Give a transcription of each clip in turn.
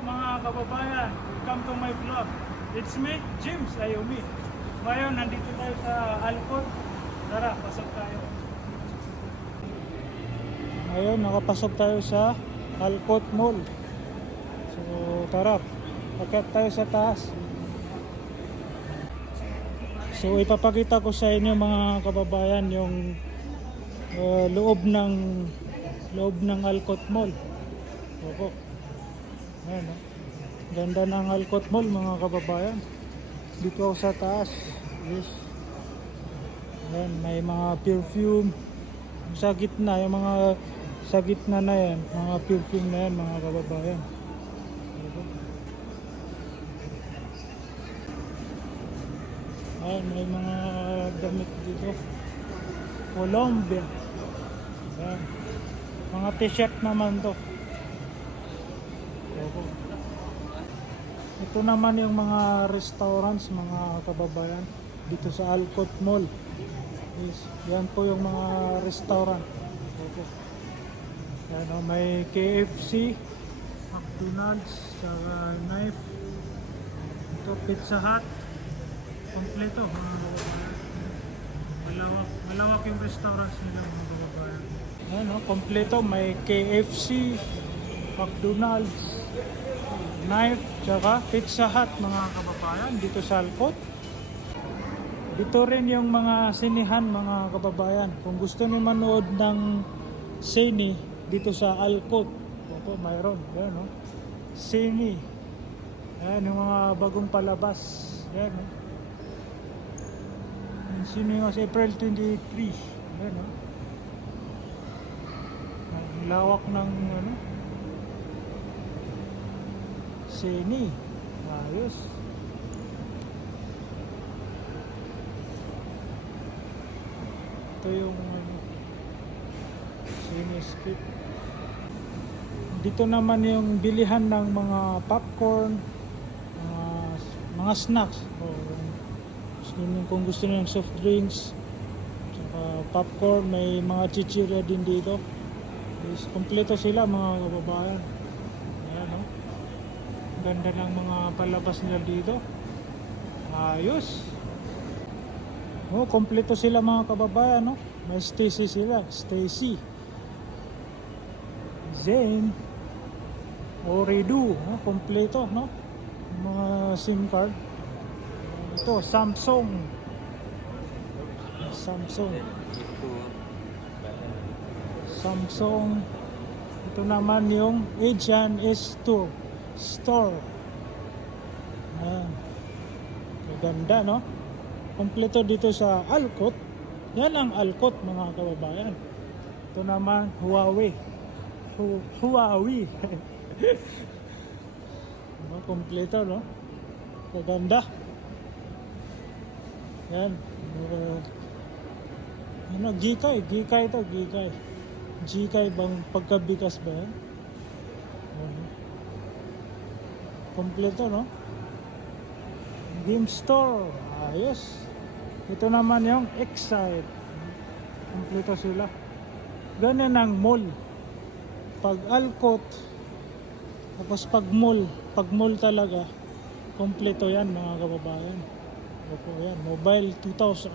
mga kababayan, welcome to my vlog. It's me, James Ayumi. Ngayon, nandito tayo sa Alcott. Tara, pasok tayo. Ngayon, nakapasok tayo sa Alcott Mall. So, tara, akyat tayo sa taas. So, ipapakita ko sa inyo mga kababayan yung loob ng Alcott Mall. Opo. Ayan, ganda ng Alcott Mall mga kababayan. Dito ako sa taas. Yes. Ayan, may mga perfume sa gitna, yung mga sa gitna na yan, mga perfume na yan mga kababayan. Ayan, may mga damit dito. Colombia. Ayan. Mga t-shirt naman to. Ito naman yung mga restaurants mga kababayan dito sa Alcott Mall. Yes, yan po yung mga restaurant. Okay. Yan, may KFC, McDonald's, saka Knife. Ito Pizza Hut. Kompleto mga kababayan. Malawak yung restaurants nila mga kababayan. Yan, kompleto, may KFC, McDonald's, Knife, tsaka Pizza Hut mga kababayan dito sa Alcott. Dito rin yung mga sinihan mga kababayan. Kung gusto niyo manood ng sine dito sa Alcott, opo, mayroon. Yan, no? Sine. Yan, yung mga bagong palabas. Yan, no? Yung sine was April 23. Yan, no? Ang lawak ng ano, sine. Ayos. Ito yung ano, CineScape. Dito naman yung bilihan ng mga popcorn, mga snacks. Kung gusto niyo ng soft drinks, saka popcorn, may mga chichirya din dito. Kompleto sila mga kababayan. Ayan, no? Ganda ng mga palabas nila dito. Ayos. Oh, kompleto sila mga kababayan, no? May Stacy sila, Stacy. Zane. Oridu, no? Kompleto, no? Mga SIM card. Ito, Samsung. Ito naman yung Asian Store. Ayan. Ganda, no? Kompleto dito sa Alcott. Yan ang Alcott mga kababayan. Ito naman Huawei. Kompleto, no? Ganda. Yan. Gkay ito, Gkay. Gkay bang pagkabigas ba yan? Kompleto, no? Game Store. Ayos. Ito naman yung Excite. Kompleto sila. Ganyan ang mall. Pag Alcott, tapos pag mall talaga, kompleto yan mga kababayan. Opo, yan. Mobile 2000.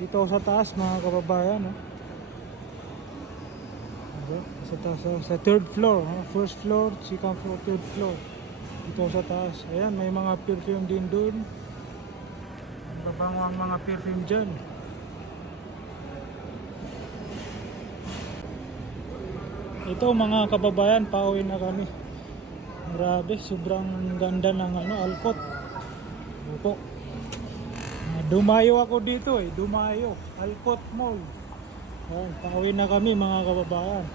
Dito sa taas mga kababayan. Sa third floor. First floor, second floor, third floor. Dito sa taas. Ayan, may mga perfume din dun. Babango ang mga perfume dyan. Ito mga kababayan, pauwi na kami. Grabe, sobrang ganda ng Alcott. Opo. Dumayo ako dito Dumayo. Alcott Mall. Ayan, pauwi na kami mga kababayan.